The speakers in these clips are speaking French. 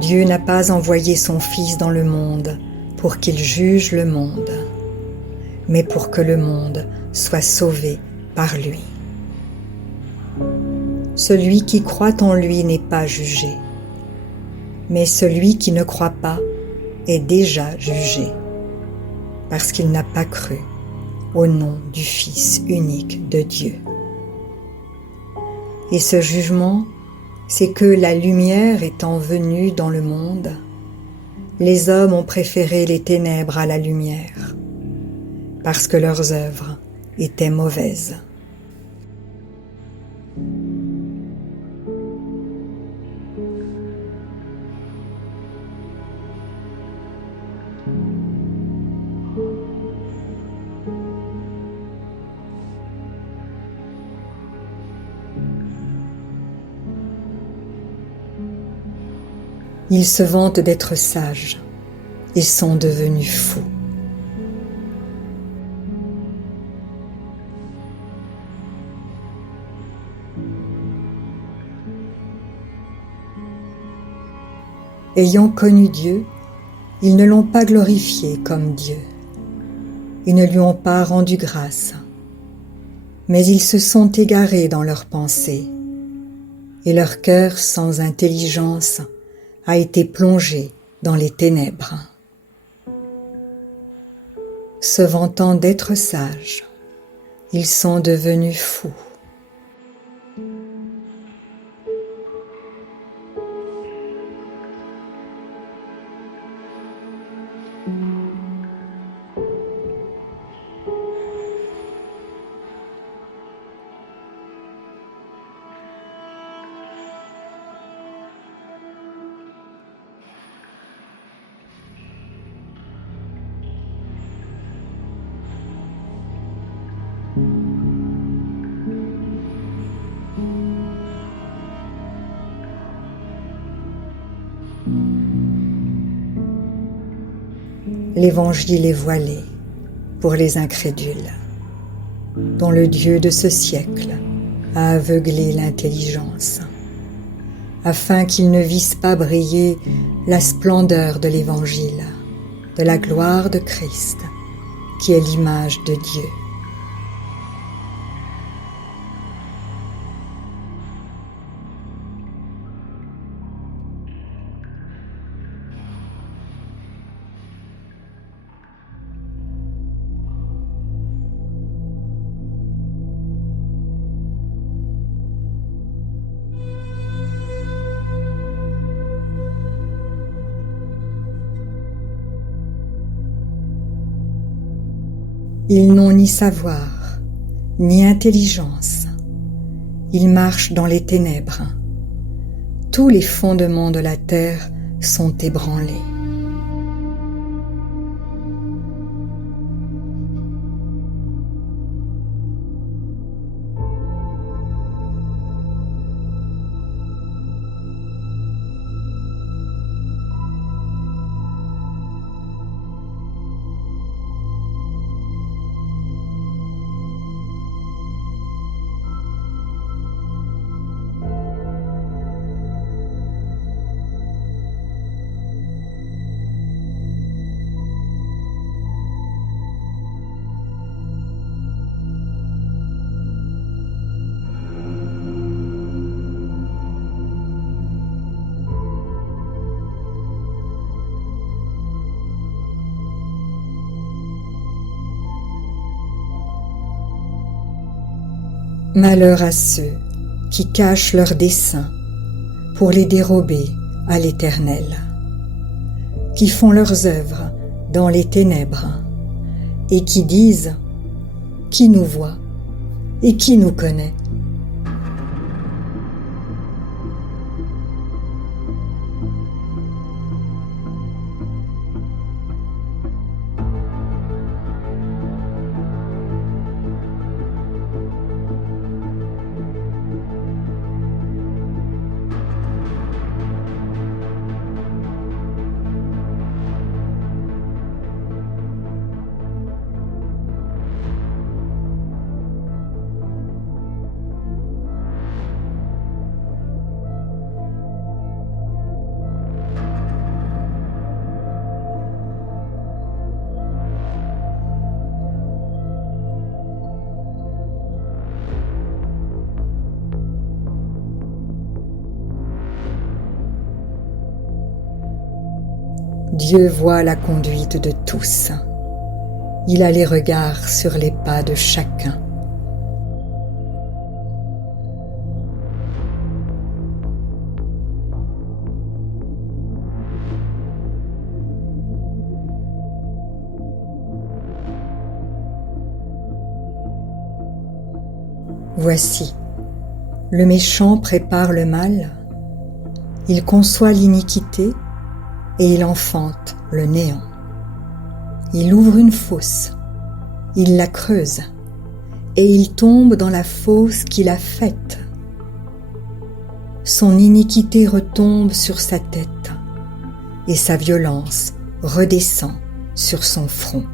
Dieu n'a pas envoyé son Fils dans le monde pour qu'il juge le monde, mais pour que le monde soit sauvé par lui. Celui qui croit en lui n'est pas jugé, mais celui qui ne croit pas est déjà jugé, parce qu'il n'a pas cru au nom du Fils unique de Dieu. Et ce jugement, c'est que la lumière étant venue dans le monde, les hommes ont préféré les ténèbres à la lumière, parce que leurs œuvres étaient mauvaises. Ils se vantent d'être sages, ils sont devenus fous. Ayant connu Dieu, ils ne l'ont pas glorifié comme Dieu. Ils ne lui ont pas rendu grâce, mais ils se sont égarés dans leurs pensées, et leur cœur sans intelligence a été plongé dans les ténèbres. Se vantant d'être sages, ils sont devenus fous. L'Évangile est voilé pour les incrédules, dont le Dieu de ce siècle a aveuglé l'intelligence, afin qu'ils ne vissent pas briller la splendeur de l'Évangile, de la gloire de Christ, qui est l'image de Dieu. Ils n'ont ni savoir, ni intelligence. Ils marchent dans les ténèbres. Tous les fondements de la terre sont ébranlés. Malheur à ceux qui cachent leurs desseins pour les dérober à l'Éternel, qui font leurs œuvres dans les ténèbres et qui disent « Qui nous voit et qui nous connaît ?» Dieu voit la conduite de tous. Il a les regards sur les pas de chacun. Voici, le méchant prépare le mal, il conçoit l'iniquité et il enfante le néant. Il ouvre une fosse, il la creuse et il tombe dans la fosse qu'il a faite. Son iniquité retombe sur sa tête et sa violence redescend sur son front.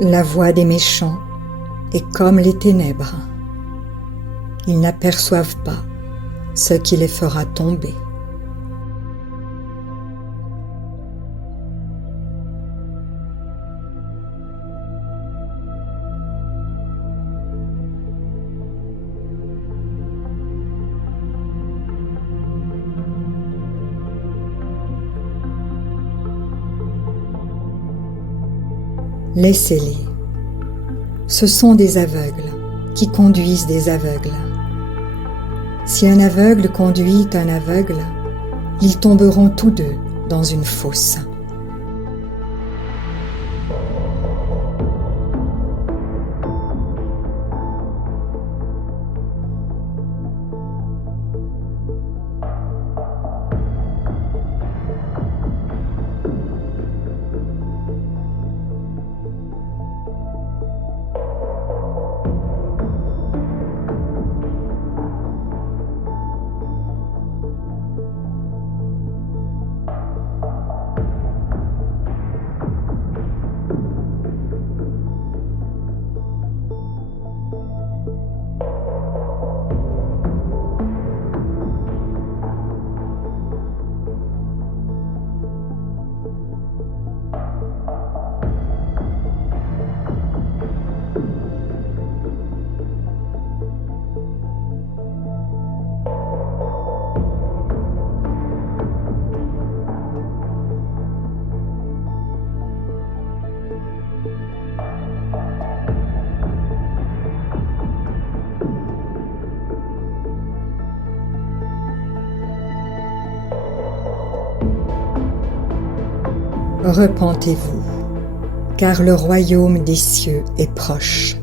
La voie des méchants est comme les ténèbres. Ils n'aperçoivent pas ce qui les fera tomber. Laissez-les. Ce sont des aveugles qui conduisent des aveugles. Si un aveugle conduit un aveugle, ils tomberont tous deux dans une fosse. Repentez-vous, car le royaume des cieux est proche.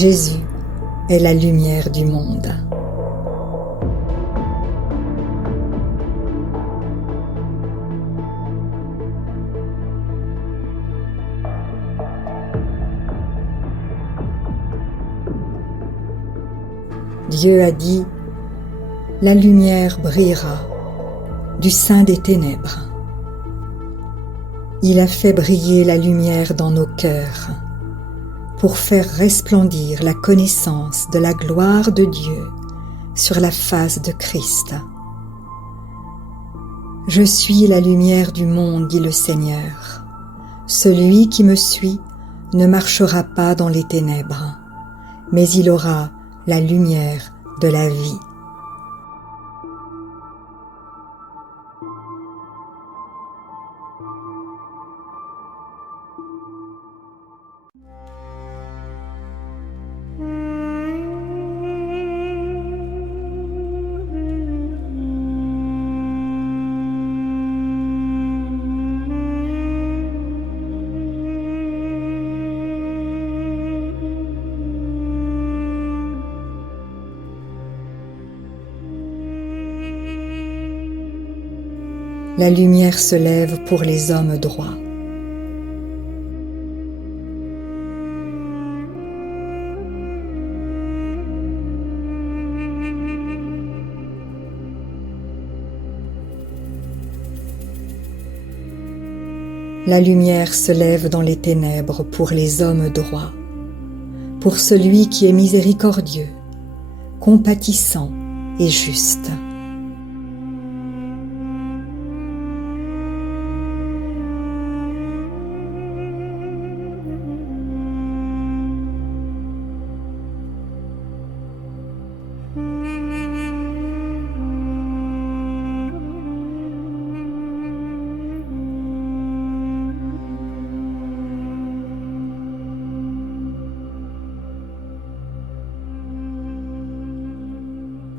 Jésus est la lumière du monde. Dieu a dit, la lumière brillera du sein des ténèbres. Il a fait briller la lumière dans nos cœurs pour faire resplendir la connaissance de la gloire de Dieu sur la face de Christ. Je suis la lumière du monde, dit le Seigneur. Celui qui me suit ne marchera pas dans les ténèbres, mais il aura la lumière de la vie. La lumière se lève pour les hommes droits. La lumière se lève dans les ténèbres pour les hommes droits, pour celui qui est miséricordieux, compatissant et juste.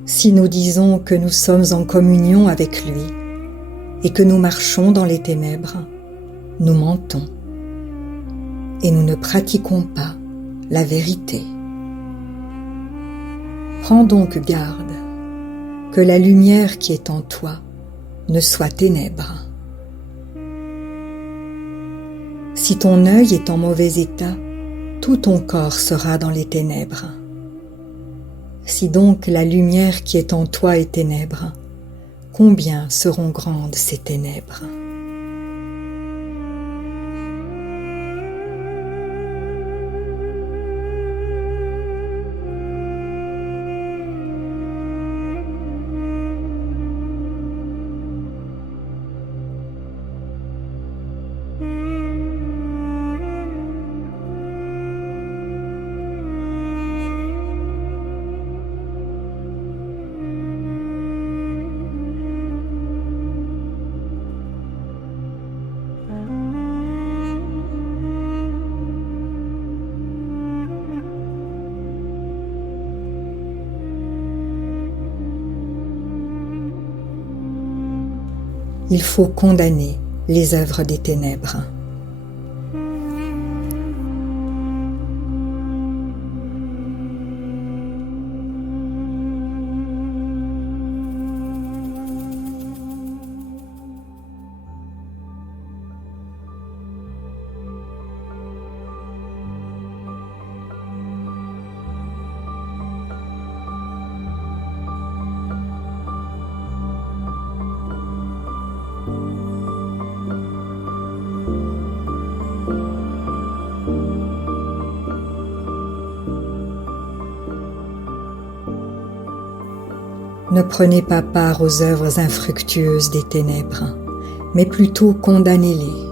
Si nous disons que nous sommes en communion avec lui et que nous marchons dans les ténèbres, nous mentons et nous ne pratiquons pas la vérité. Prends donc garde que la lumière qui est en toi ne soit ténèbres. Si ton œil est en mauvais état, tout ton corps sera dans les ténèbres. Si donc la lumière qui est en toi est ténèbres, combien seront grandes ces ténèbres? Il faut condamner les œuvres des ténèbres. Ne prenez pas part aux œuvres infructueuses des ténèbres, mais plutôt condamnez-les.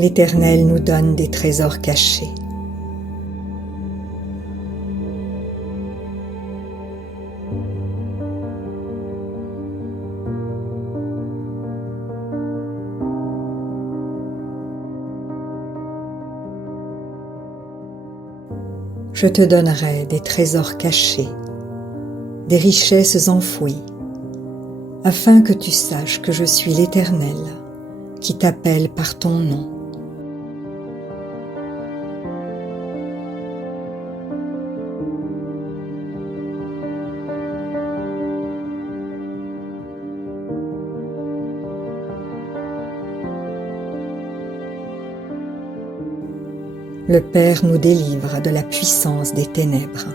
l'Éternel nous donne des trésors cachés. Je te donnerai des trésors cachés, des richesses enfouies, afin que tu saches que je suis l'Éternel, qui t'appelle par ton nom. Le Père nous délivre de la puissance des ténèbres.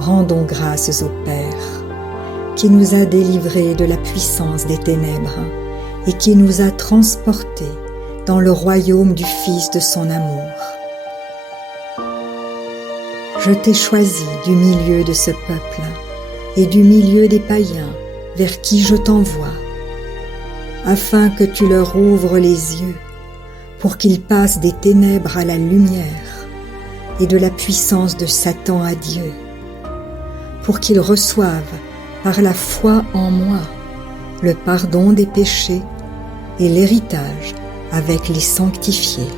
Rendons grâces au Père, qui nous a délivrés de la puissance des ténèbres et qui nous a transportés dans le royaume du Fils de son amour. Je t'ai choisi du milieu de ce peuple et du milieu des païens vers qui je t'envoie, afin que tu leur ouvres les yeux pour qu'ils passent des ténèbres à la lumière et de la puissance de Satan à Dieu, pour qu'ils reçoivent par la foi en moi le pardon des péchés et l'héritage avec les sanctifiés.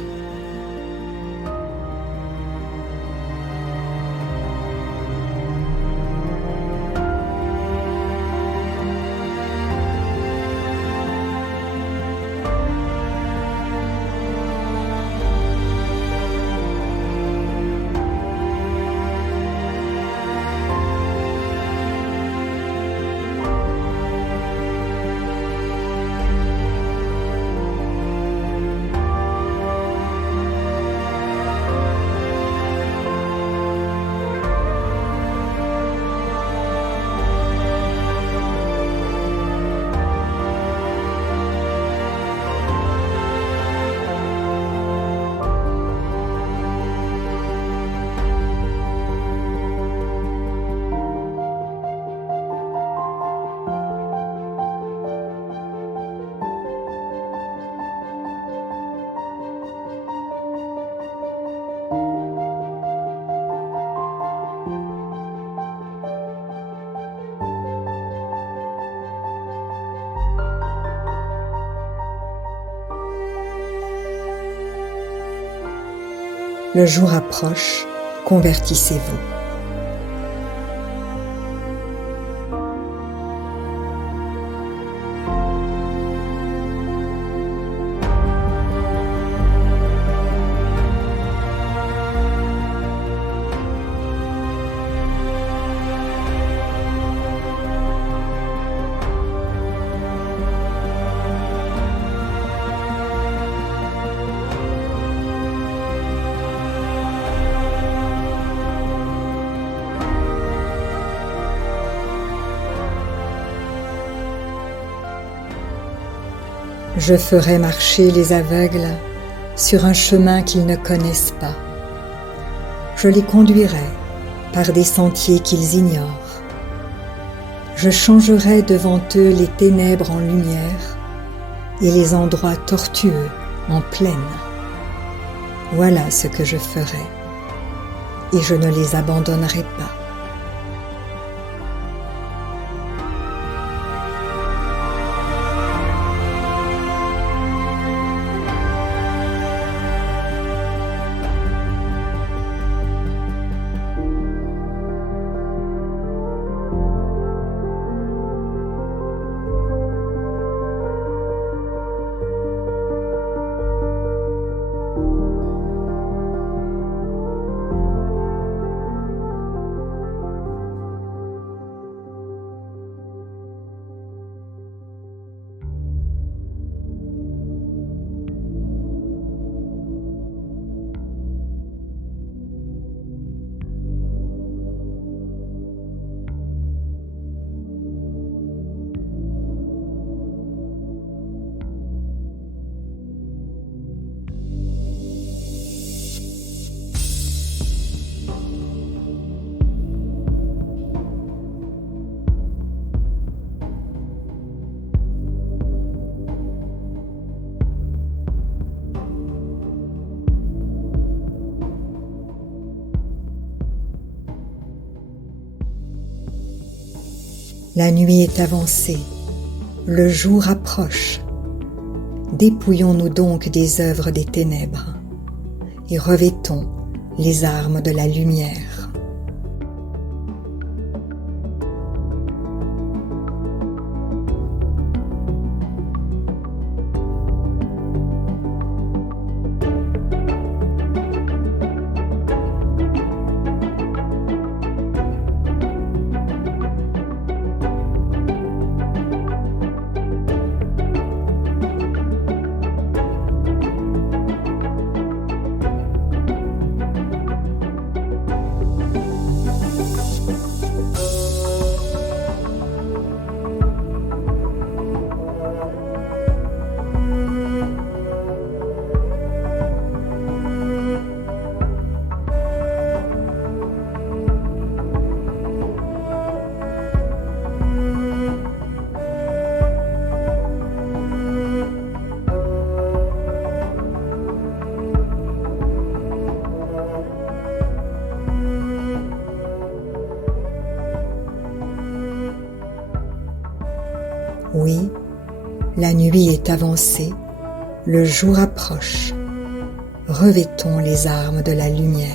Le jour approche, convertissez-vous. Je ferai marcher les aveugles sur un chemin qu'ils ne connaissent pas. Je les conduirai par des sentiers qu'ils ignorent. Je changerai devant eux les ténèbres en lumière et les endroits tortueux en plaine. Voilà ce que je ferai, et je ne les abandonnerai pas. La nuit est avancée, le jour approche. Dépouillons-nous donc des œuvres des ténèbres et revêtons les armes de la lumière. Oui, la nuit est avancée, le jour approche. Revêtons les armes de la lumière.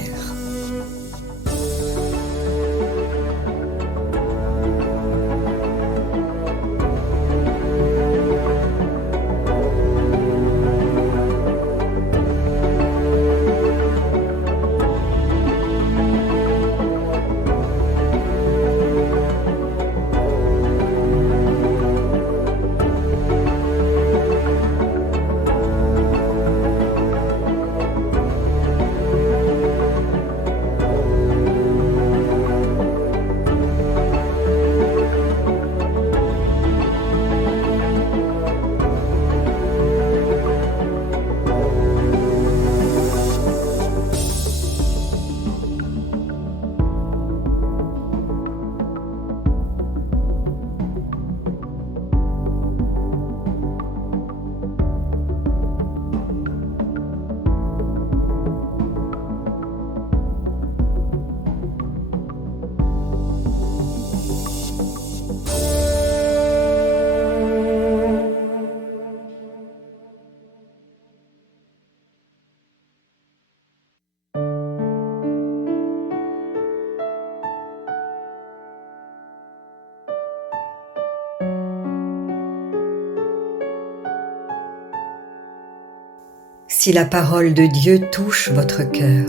Si la parole de Dieu touche votre cœur,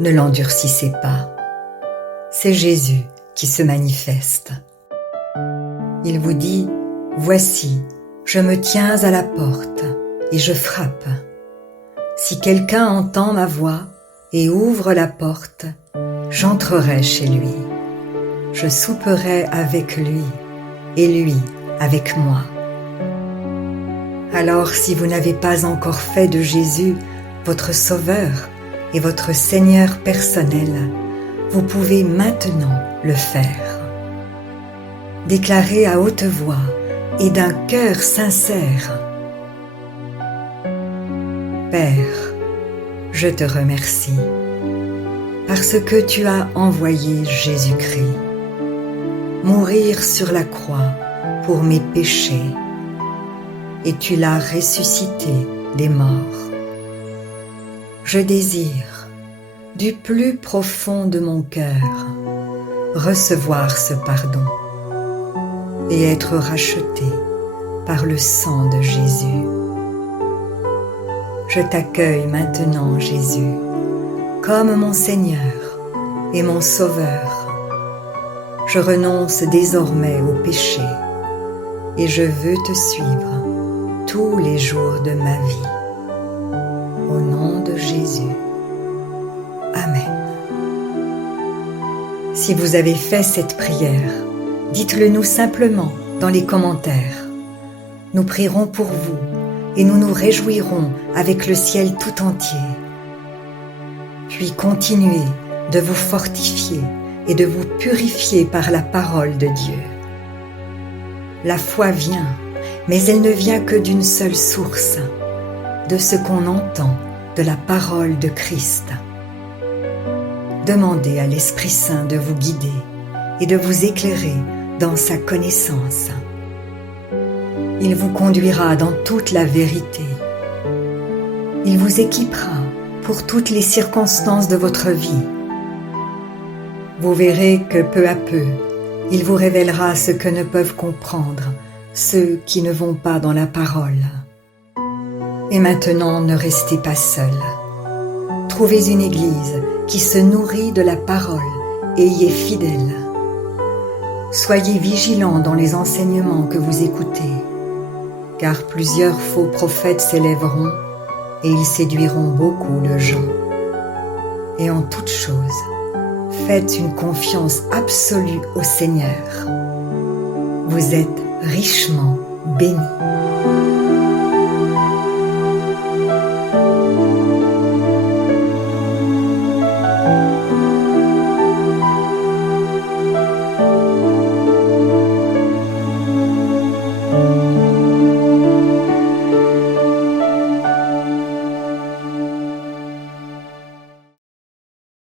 ne l'endurcissez pas. C'est Jésus qui se manifeste. Il vous dit, « Voici, je me tiens à la porte et je frappe. Si quelqu'un entend ma voix et ouvre la porte, j'entrerai chez lui. Je souperai avec lui et lui avec moi. » Alors, si vous n'avez pas encore fait de Jésus votre Sauveur et votre Seigneur personnel, vous pouvez maintenant le faire. Déclarez à haute voix et d'un cœur sincère: Père, je te remercie parce que tu as envoyé Jésus-Christ mourir sur la croix pour mes péchés, et tu l'as ressuscité des morts. Je désire, du plus profond de mon cœur, recevoir ce pardon et être racheté par le sang de Jésus. Je t'accueille maintenant, Jésus, comme mon Seigneur et mon Sauveur. Je renonce désormais au péché et je veux te suivre tous les jours de ma vie. Au nom de Jésus. Amen. Si vous avez fait cette prière, dites-le nous simplement dans les commentaires. Nous prierons pour vous et nous nous réjouirons avec le ciel tout entier. Puis continuez de vous fortifier et de vous purifier par la parole de Dieu. La foi vient, mais elle ne vient que d'une seule source, de ce qu'on entend de la parole de Christ. Demandez à l'Esprit Saint de vous guider et de vous éclairer dans sa connaissance. Il vous conduira dans toute la vérité. Il vous équipera pour toutes les circonstances de votre vie. Vous verrez que peu à peu, il vous révélera ce que ne peuvent comprendre ceux qui ne vont pas dans la parole. Et maintenant, ne restez pas seul. Trouvez une église qui se nourrit de la parole et y est fidèle. Soyez vigilants dans les enseignements que vous écoutez, car plusieurs faux prophètes s'élèveront et ils séduiront beaucoup de gens. Et en toute chose, faites une confiance absolue au Seigneur. Vous êtes richement bénis.